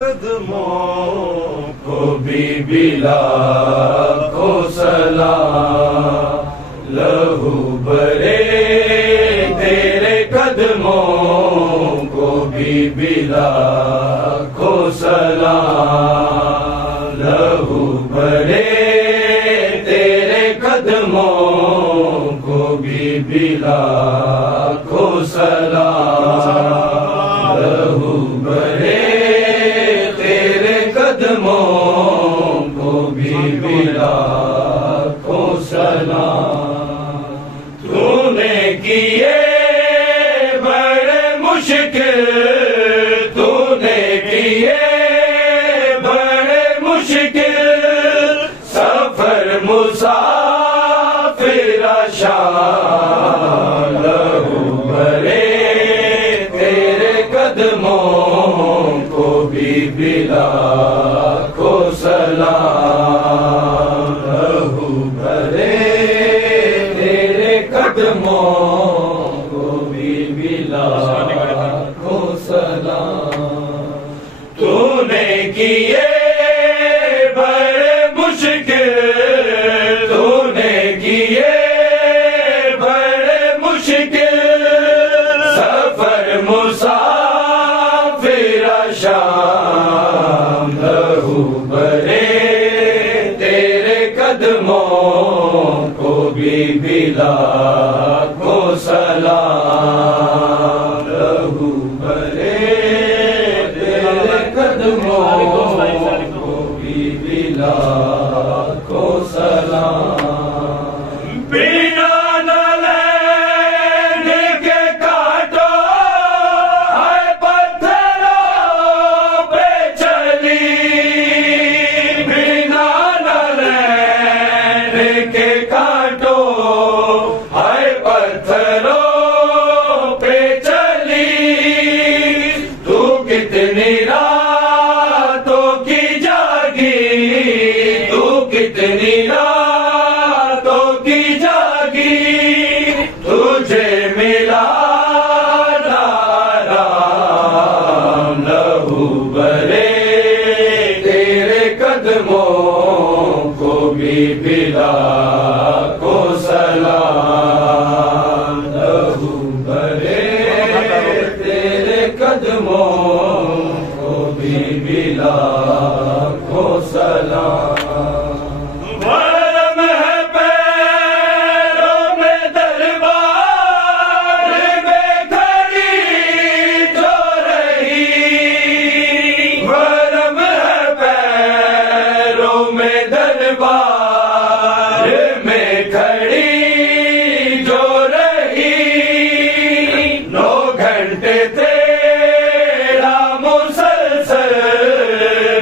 कदमों को बीबी लाखों सलाम, लहू भरे तेरे कदमों को बीबी लाखों सलाम, लहू भरे तेरे कदमों को बीबी लाखों सलाम, लहू भरे को बीबी लाखों सलाम। तूने किए बड़े मुश्किल, तूने किए बड़े मुश्किल सफर मुसाफिर शान, लहू भरे तेरे कदमों को बीबी लाखों सलाम, लहू भरे तेरे कदमों को बीबी लाखों सलाम। तूने किए बड़े मुश्किल, तूने किए बड़े मुश्किल सफर मुसाफिर शाम, लहू भरे तेरे कदमों को बीबी लाखों सलाम, लहू भरे तेरे कदमों को बीबी लाखों सलाम। कितनी रातों की जागी, तू कितनी रातों की जागी, तुझे मिला नाराम, लहू भरे तेरे कदमों को बीबी लाखों सलाम, लहू भरे तेरे कदमों बीबी लाखों सलाम। भरम है पैरों में दरबार में खड़ी जो रही, भरम है पैरों में दरबार में खड़ी जो रही, 9 घंटे थे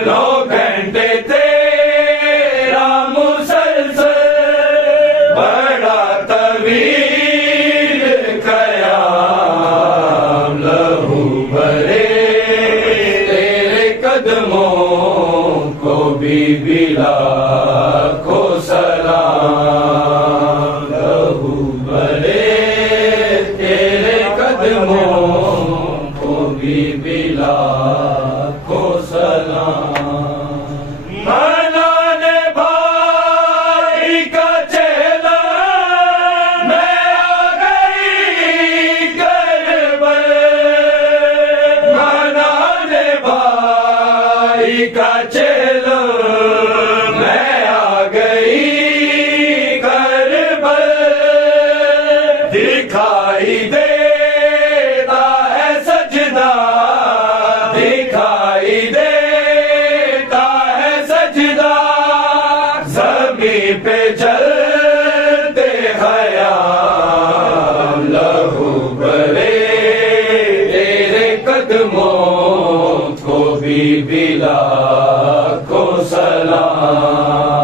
9 घंटे तेरा मुसलसल बड़ा तवील क़याम, लहू भरे तेरे कदमों को बीबी लाखों सलाम, लहू भरे तेरे कदमों को बीबी लाखों सलाम। मनाने भाई का चेला मैं आ गई करबल, मनाने भाई का चेला मैं आ गई करबल, दिखाई देता है सजदा, दिखाई देता है सजदा, ज़मीं पे चलते ख़याल, लहू भरे तेरे कदमों को बीबी लाखों सलाम,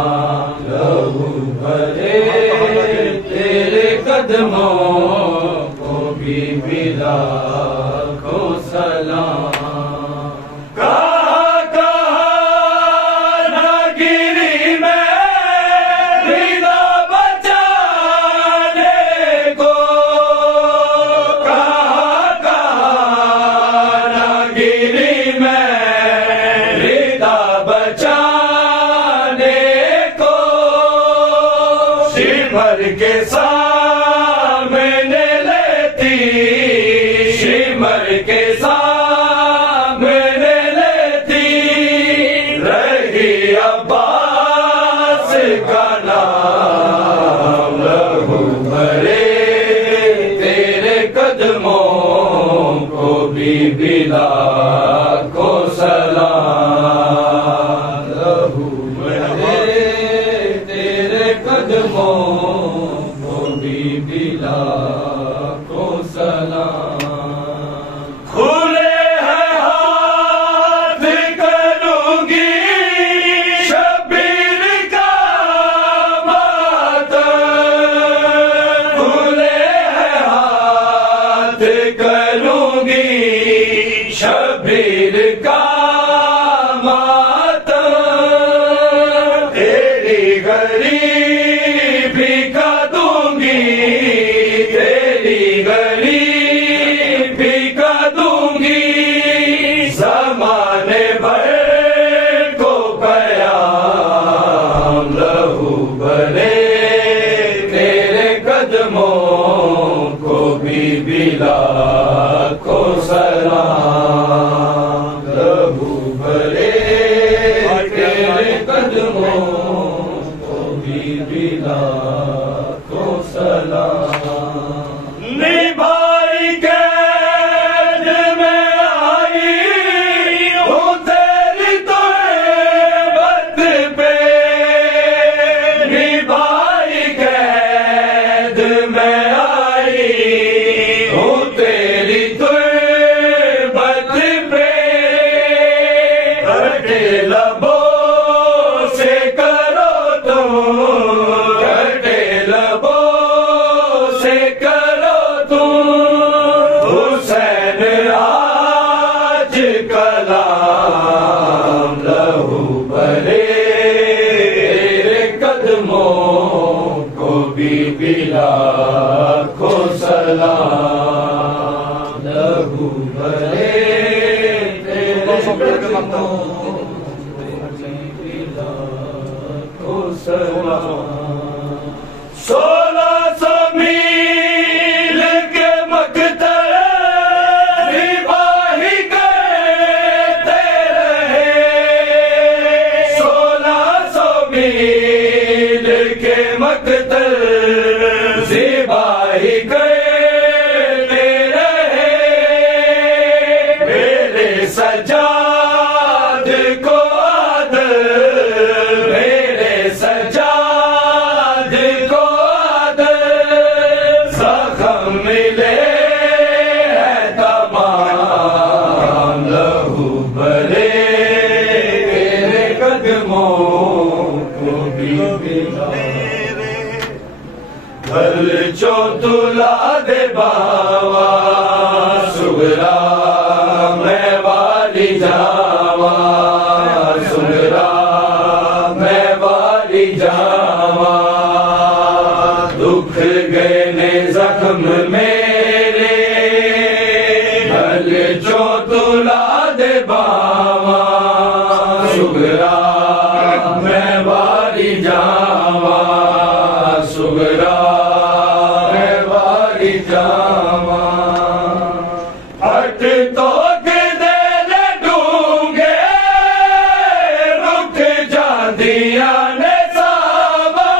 लहू भरे तेरे कदमों को बीबी लाखों सलाम। कहाँ नगरी में रिदा बच शिमर के सामने लेती, शिमर के सामने लेती रही अब्बास का नाम। लहू भरे तेरे कदमों को बीबी लाखों सलाम। लहू भरे तेरे कदमों को बीबी लाखों सलाम। खुले हैं हाथ करूंगी शबीर का मातम। खुले हैं हाथ करूंगी शबीर का मातम। तेरी गरीबी का दूंगी, तेरी गरीबी का दूंगी ज़माने भर को क़याम। लहू भरे तेरे कदमों को बीबी लाखों सलाम। लहू भरे तेरे कदमों को बीबी लाखों सलाम। निभाई कैद में आई हूँ तेरी तुरबत पे, निभाई कैद में आई हूँ तेरी तुरबत पे। कटे लबों से करो तुम, कटे लबों से करो तुम हुसैन आज कलाम। लहू भरे तेरे कदमों को बीबी लाखों सलाम। लहू भरे तेरे कदमों को बीबी लाखों सलाम। 1600 मील के मकतल निभाही करते रहे, 1600 मील के मकतल सिपाही करते रहे। मेरे सजाद को आदर, मेरे सजाद को आदर ज़ख्म मिले हैं तमाम। लहू भरे तेरे कदमों को बीबी भल चो तुला दे बावा सुगरा मैं वाली जावा, सुगरा मैं वाली जावा। दुख गए ने जख्म मेरे भल चो तुला दे बावा सुगरा मैं वाली जावा, सुगरा मैं वाली जावा। हट तो दे डूंगे रुक जांदिया ने सावा,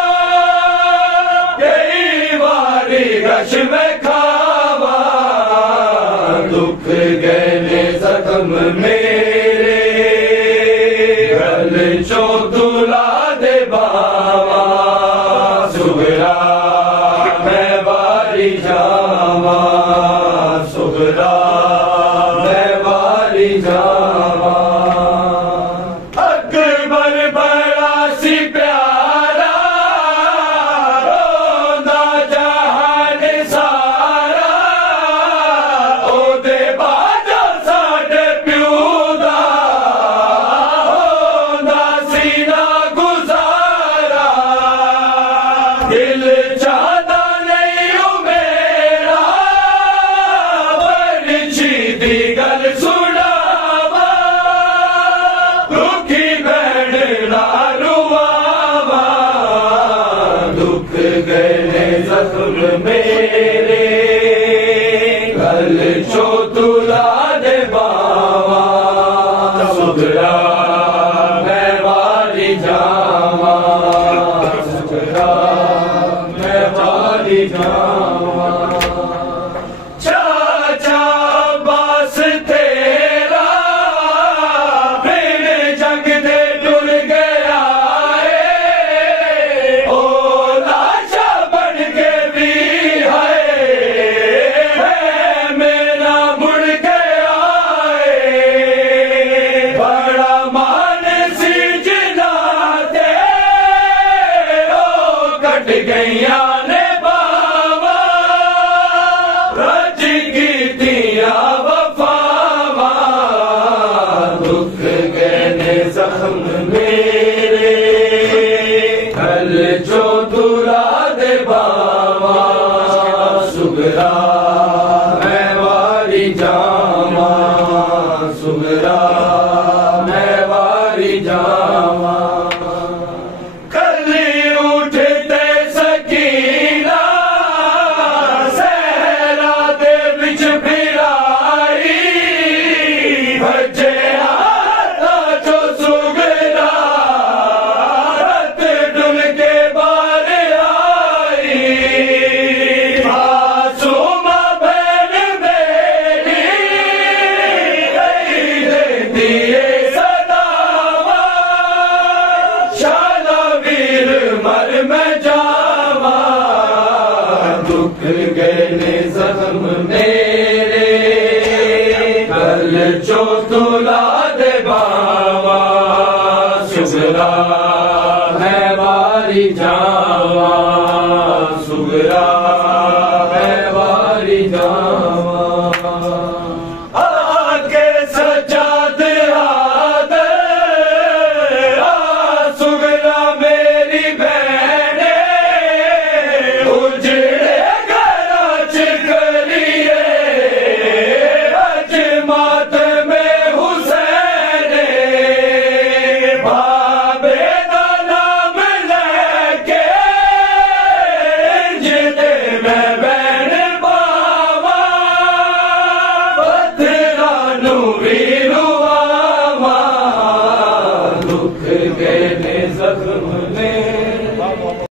कई वारी गश में खावा। दुख गए ने जख्म मेरे गल चो तुला दे बावा सुगरा मैं वाली जावा, सुगरा मैं वाली जावा। अकबर बड़ा सी प्यारा रोंदा जहान सारा, ओ दे बाजा साडे प्यू दा होंदा सीना गुजारा। दिल चाहता नहीं ओ मेरा दुख गए ने जख्म मेरे गल चो तुला दे बावा सुगरा मैं वाली जावा सुगरा मैं वाली जावा चाचा बास तेरा मेरे जग दे टुर गया है ओ लाशा बन के भी है मेरा मुड़ गया है बड़ा मान सी जिना दे ओ कट गईया ने बाबा रज की दिया वफावा दुख गए ने जख्म मेरे कल जो तुरा दे बाबा सुगरा मैं वारी जावा सुगरा मैं वारी जावा कली उठते सकीना सहरा दे विच फिराई भजे हाथा चो सुगरा रत डुल के बार आई मासूमा बहन मेरी दिए सदावा शाला वीर मर मैं जावा दुख गए ने जख्म मेरे कल जो तुला दे बावा सुगरा मैं वारी जावा सुगरा